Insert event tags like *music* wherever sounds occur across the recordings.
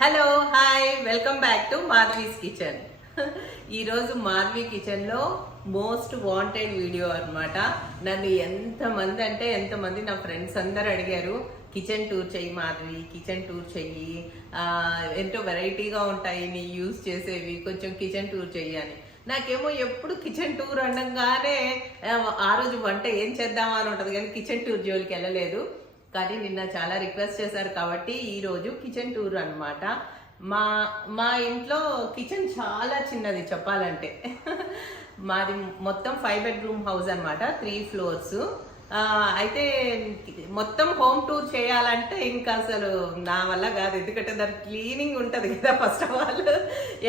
Hello hi welcome back to Madhavi's kitchen ఈరోజు మాధవి కిచెన్లో most wanted video అన్నమాట. నన్ను ఎంతమంది అంటే ఎంతమంది నా ఫ్రెండ్స్ అందరు అడిగారు కిచెన్ టూర్ చెయ్యి మాధవి కిచెన్ టూర్ చెయ్యి. ఎంతో వెరైటీగా ఉంటాయి నీ యూస్ చేసేవి కొంచెం కిచెన్ టూర్ చెయ్యి అని. నాకేమో ఎప్పుడు కిచెన్ టూర్ అనగానే ఆ, ఆ రోజు వంట ఏం చేద్దామా అని ఉంటుంది కానీ కిచెన్ టూర్ జోలికి వెళ్ళలేదు. కానీ నిన్న చాలా రిక్వెస్ట్ చేశారు కాబట్టి ఈరోజు కిచెన్ టూర్ అనమాట మా మా ఇంట్లో కిచెన్ చాలా చిన్నది చెప్పాలంటే. *laughs* మాది మొత్తం ఫైవ్ బెడ్రూమ్ హౌస్ అనమాట త్రీ ఫ్లోర్స్. అయితే మొత్తం హోమ్ టూర్ చేయాలంటే ఇంకా అసలు నా వల్ల కాదు. ఎందుకంటే దాని క్లీనింగ్ ఉంటుంది కదా ఫస్ట్ ఆఫ్ ఆల్.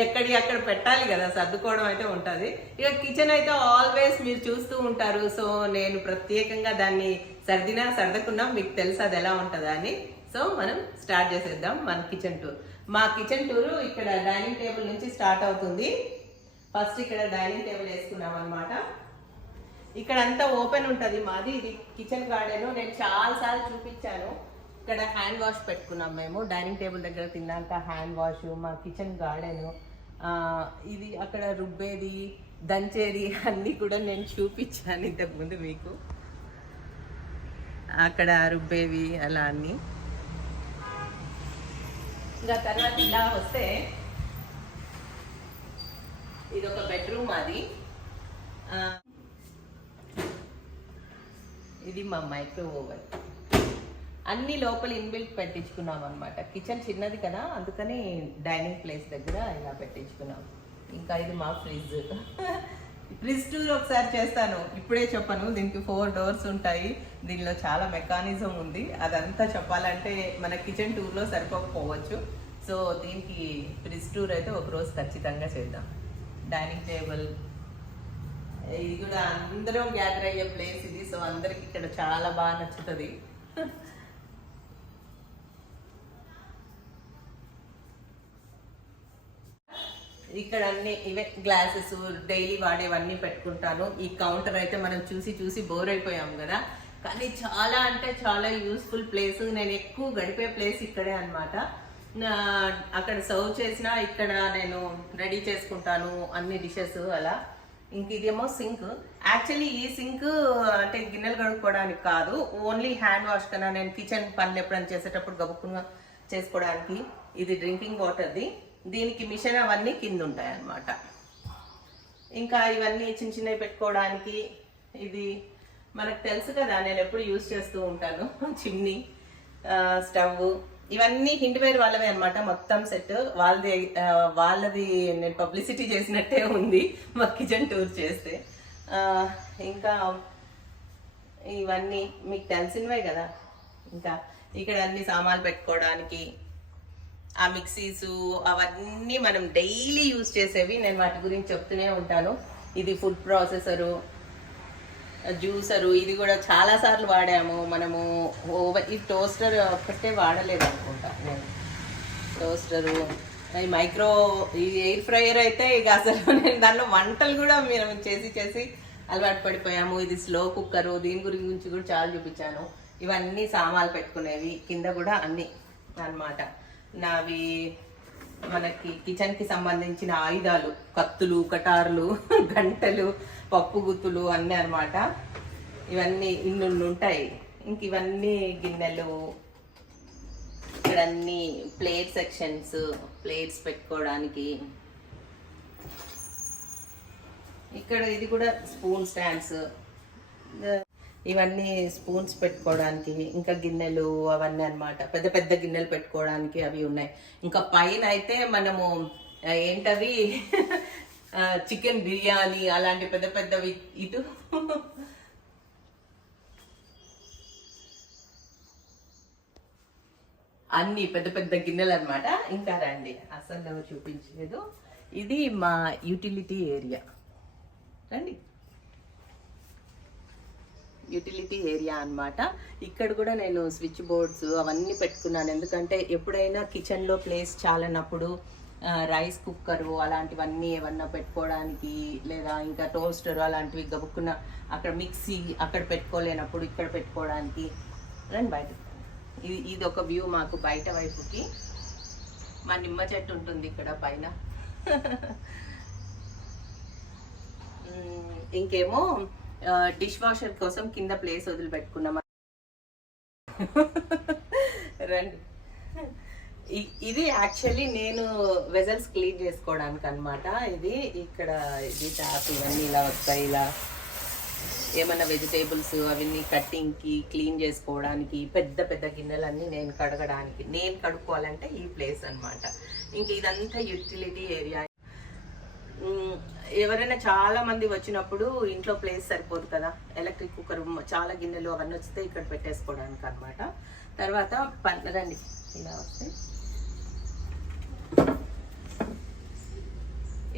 ఎక్కడి అక్కడ పెట్టాలి కదా సర్దుకోవడం అయితే ఉంటుంది. ఇక కిచెన్ అయితే ఆల్వేస్ మీరు చూస్తూ ఉంటారు. సో నేను ప్రత్యేకంగా దాన్ని సర్దినా సర్దకున్నా మీకు తెలుసు అది ఎలా ఉంటుందా అని. సో మనం స్టార్ట్ చేసేద్దాం మన కిచెన్ టూర్. మా కిచెన్ టూరు ఇక్కడ డైనింగ్ టేబుల్ నుంచి స్టార్ట్ అవుతుంది. ఫస్ట్ ఇక్కడ డైనింగ్ టేబుల్ వేసుకున్నాం అనమాట ఇక్కడ అంతా ఓపెన్ ఉంటుంది మాది ఇది కిచెన్ గార్డెన్. నేను చాలా సార్లు చూపించాను. ఇక్కడ హ్యాండ్ వాష్ పెట్టుకున్నాం మేము. డైనింగ్ టేబుల్ దగ్గర తిన్నాక హ్యాండ్ వాష్ మా కిచెన్ గార్డెన్. ఇది అక్కడ రుబ్బేది దంచేది అన్నీ కూడా నేను చూపించాను ఇంతకుముందు మీకు. అక్కడ రుబ్బేవి అలా అన్నీ. ఇంకా తర్వాత ఇలా వస్తే ఇది ఒక బెడ్రూమ్ అది. ఇది మా మైక్రో ఓవెన్ అన్ని లోపల ఇన్బిల్ట్ పెట్టించుకున్నాం అనమాట కిచెన్ చిన్నది కదా అందుకని డైనింగ్ ప్లేస్ దగ్గర ఇలా పెట్టించుకున్నాం. ఇంకా ఇది మా ఫ్రిడ్జ్. ఫ్రిడ్జ్ టూర్ ఒకసారి చేస్తాను. ఇప్పుడే చెప్పను దీనికి ఫోర్ డోర్స్ ఉంటాయి. దీనిలో చాలా మెకానిజం ఉంది. అదంతా చెప్పాలంటే మన కిచెన్ టూర్లో సరిపోకపోవచ్చు. సో దీనికి ఫ్రిడ్జ్ టూర్ అయితే ఒక రోజు ఖచ్చితంగా చేద్దాం. Dining table. ఇది కూడా అందరం గ్యాదర్ అయ్యే ప్లేస్ ఇది. సో అందరికి ఇక్కడ చాలా బాగా నచ్చుతుంది. ఇక్కడ అన్ని ఇవే గ్లాసెస్ డైలీ వాడేవన్నీ పెట్టుకుంటాను. ఈ కౌంటర్ అయితే మనం చూసి చూసి బోర్ అయిపోయాం కదా. కానీ చాలా అంటే చాలా యూస్ఫుల్ ప్లేస్. నేను ఎక్కువ గడిపే ప్లేస్ ఇక్కడే అన్నమాట. అక్కడ సర్వ్ చేసిన ఇక్కడ నేను రెడీ చేసుకుంటాను అన్ని డిషెస్ అలా. ఇంక ఇదేమో సింక్. యాక్చువల్లీ ఈ సింక్ అంటే గిన్నెలు కడుక్కోవడానికి కాదు ఓన్లీ హ్యాండ్ వాష్ కన్నా నేను కిచెన్ పనులు ఎప్పుడైనా చేసేటప్పుడు గబుక్కుగా చేసుకోవడానికి ఇది డ్రింకింగ్ వాటర్ది దీనికి మిషన్ అవన్నీ కింద ఉంటాయి అన్నమాట ఇంకా ఇవన్నీ చిన్న చిన్నవి పెట్టుకోవడానికి ఇది మనకు తెలుసు కదా నేను ఎప్పుడు యూజ్ చేస్తూ ఉంటాను. *laughs* చిమ్నీ స్టవ్ ఇవన్నీ హిండ్వేర్ వాళ్ళవే అనమాట మొత్తం సెట్ వాళ్ళది వాళ్ళది నేను పబ్లిసిటీ చేసినట్టే ఉంది మా కిచెన్ టూర్ చేస్తే. ఇంకా ఇవన్నీ మీకు తెలిసినవే కదా. ఇంకా ఇక్కడ అన్ని సామాన్లు పెట్టుకోవడానికి ఆ మిక్సీస్ అవన్నీ మనం డైలీ యూజ్ చేసేవి నేను వాటి గురించి చెప్తూనే ఉంటాను. ఇది ఫుడ్ ప్రాసెసరు జ్యూసరు ఇది కూడా చాలా సార్లు వాడాము. మనము ఓవెన్ ఈ టోస్టర్ ఒక్కటే వాడలేదు అనుకుంటా నేను. టోస్టరు ఈ మైక్రో ఈ ఎయిర్ ఫ్రైయర్ అయితే ఇక అసలు నేను దానిలో వంటలు కూడా మేము చేసి చేసి అలవాటు పడిపోయాము. ఇది స్లో కుక్కరు దీని గురించి కూడా చాలా చూపించాను. ఇవన్నీ సామాన్లు పెట్టుకునేవి కింద కూడా అన్నీ అన్నమాట. నావి మనకి కిచెన్కి సంబంధించిన ఆయుధాలు కత్తులు కటార్లు *laughs* గంటలు పప్పు గుత్తులు అన్నీ అన్నమాట. ఇవన్నీ ఇన్ని ఉంటాయి. ఇంక ఇవన్నీ గిన్నెలు ఇక్కడ అన్ని ప్లేట్ సెక్షన్స్ ప్లేట్స్ పెట్టుకోవడానికి. ఇక్కడ ఇది కూడా స్పూన్ స్టాండ్స్. ఇవన్నీ స్పూన్స్ పెట్టుకోవడానికి ఇంకా గిన్నెలు అవన్నీ అన్నమాట. పెద్ద పెద్ద గిన్నెలు పెట్టుకోవడానికి అవి ఉన్నాయి. ఇంకా పైన అయితే మనము ఏంటవి? చికెన్ బిర్యానీ అలాంటి పెద్ద పెద్దవి ఇటు. అన్ని పెద్ద పెద్ద గిన్నెలు అనమాట ఇంకా రండి. అసలు చూపించలేదు. ఇది మా యూటిలిటీ ఏరియా. రండి. యూటిలిటీ ఏరియా అనమాట ఇక్కడ కూడా నేను స్విచ్ బోర్డ్స్ అవన్నీ పెట్టుకున్నాను. ఎందుకంటే ఎప్పుడైనా కిచెన్లో ప్లేస్ చాలనప్పుడు రైస్ కుక్కరు అలాంటివన్నీ ఏమన్నా పెట్టుకోవడానికి లేదా ఇంకా టోస్టర్ అలాంటివి గబుక్కున్న అక్కడ మిక్సీ అక్కడ పెట్టుకోలేనప్పుడు ఇక్కడ పెట్టుకోవడానికి రండి బయట ఇది ఇది ఒక వ్యూ మాకు బయట వైపుకి. మా నిమ్మ చెట్టు ఉంటుంది ఇక్కడ పైన. ఇంకేమో డిష్ వాషర్ కోసం కింద ప్లేస్ వదిలిపెట్టుకున్నాం. రండి. ఇది యాక్చువల్లీ నేను వెజల్స్ క్లీన్ చేసుకోవడానికి అన్నమాట ఇది ఇక్కడ ఇది ట్యాప్ ఇవన్నీ ఇలా వస్తాయి ఇలా ఏమన్నా వెజిటేబుల్స్ అవన్నీ కట్టింగ్కి క్లీన్ చేసుకోవడానికి పెద్ద పెద్ద గిన్నెలన్నీ నేను కడగడానికి నేను కడుక్కోవాలంటే ఈ ప్లేస్ అన్నమాట. ఇంక ఇదంతా యూటిలిటీ ఏరియా. ఎవరైనా చాలా మంది వచ్చినప్పుడు ఇంట్లో ప్లేస్ సరిపోదు కదా. ఎలక్ట్రిక్ కుక్కర్ చాలా గిన్నెలు అవన్నీ వస్తే ఇక్కడ పెట్టేసుకోవడానికి అనమాట తర్వాత పన్ రండి. ఇలా వస్తే.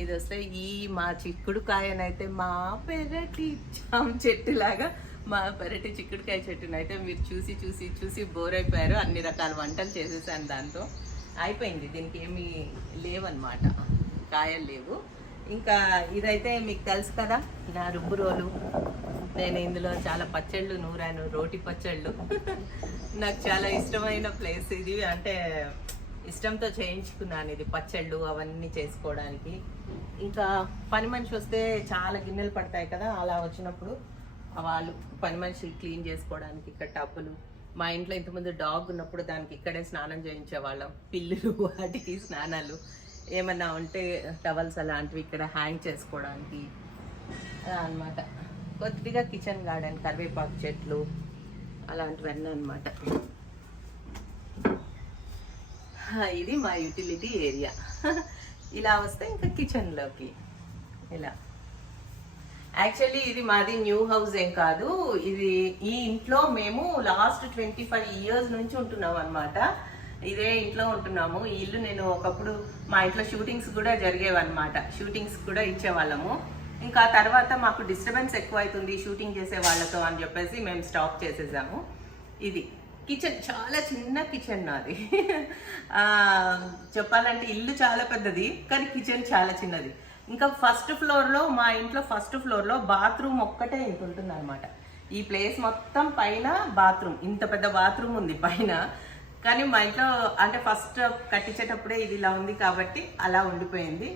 ఇది వస్తే ఈ మా చిక్కుడుకాయనైతే మా పెరటి జామ చెట్టు లాగా మా పెరటి చిక్కుడుకాయ చెట్టునైతే మీరు చూసి చూసి చూసి బోర్ అయిపోయారు అన్ని రకాల వంటలు చేసేసాను దాంతో. అయిపోయింది. దీనికి ఏమీ లేవన్నమాట. కాయలు లేవు. ఇంకా ఇదైతే మీకు తెలుసు కదా నా రుబ్బు రోలు. నేను ఇందులో చాలా పచ్చళ్ళు నూరాను రోటి పచ్చళ్ళు. *laughs* నాకు చాలా ఇష్టమైన ప్లేస్ ఇది. అంటే ఇష్టంతో చేయించుకున్నాను ఇది పచ్చళ్ళు అవన్నీ చేసుకోవడానికి. ఇంకా పని మనిషి వస్తే చాలా గిన్నెలు పడతాయి కదా అలా వచ్చినప్పుడు వాళ్ళు పని మనిషి క్లీన్ చేసుకోవడానికి ఇక్కడ టబ్బులు. మా ఇంట్లో ఇంతకుముందు డాగ్ ఉన్నప్పుడు దానికి ఇక్కడే స్నానం చేయించేవాళ్ళం. పిల్లులు వాటికి స్నానాలు. ఏమన్నా ఉంటే టవల్స్ అలాంటివి ఇక్కడ హ్యాంగ్ చేసుకోవడానికి. అలా అన్నమాట. కొద్దిగా కిచెన్ గార్డెన్ కరివేపాకు చెట్లు అలాంటివన్నీ అన్నమాట. ఇది మా యూటిలిటీ ఏరియా. ఇలా వస్తే ఇంకా కిచెన్లోకి. ఇలా. యాక్చువల్లీ ఇది మాది న్యూ హౌస్ ఏం కాదు. ఇది ఈ ఇంట్లో మేము లాస్ట్ ట్వంటీ ఫైవ్ ఇయర్స్ నుంచి ఉంటున్నాం అనమాట ఇదే ఇంట్లో ఉంటున్నాము. ఈ ఇల్లు నేను ఒకప్పుడు మా ఇంట్లో షూటింగ్స్ కూడా జరిగేవన్నమాట షూటింగ్స్ కూడా ఇచ్చేవాళ్ళము. ఇంకా తర్వాత మాకు డిస్టర్బెన్స్ ఎక్కువ అవుతుంది షూటింగ్ చేసే వాళ్ళతో అని చెప్పేసి మేము స్టాప్ చేసేసాము. ఇది. కిచెన్ చాలా చిన్న కిచెన్ నాది. చెప్పాలంటే ఇల్లు చాలా పెద్దది కానీ కిచెన్ చాలా చిన్నది. ఇంకా ఫస్ట్ ఫ్లోర్లో మా ఇంట్లో ఫస్ట్ ఫ్లోర్లో బాత్రూమ్ ఒక్కటే ఇంత ఉంటుంది అనమాట ఈ ప్లేస్ మొత్తం పైన బాత్రూమ్ ఇంత పెద్ద బాత్రూమ్ ఉంది పైన. కానీ మా ఇంట్లో అంటే ఫస్ట్ కట్టించేటప్పుడే ఇది ఇలా ఉంది కాబట్టి అలా ఉండిపోయింది.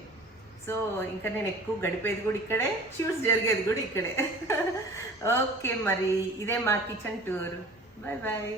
సో ఇంకా నేను ఎక్కువ గడిపేది కూడా ఇక్కడే షూట్స్ జరిగేది కూడా ఇక్కడే. ఓకే మరి ఇదే మా కిచెన్ టూర్. Bye bye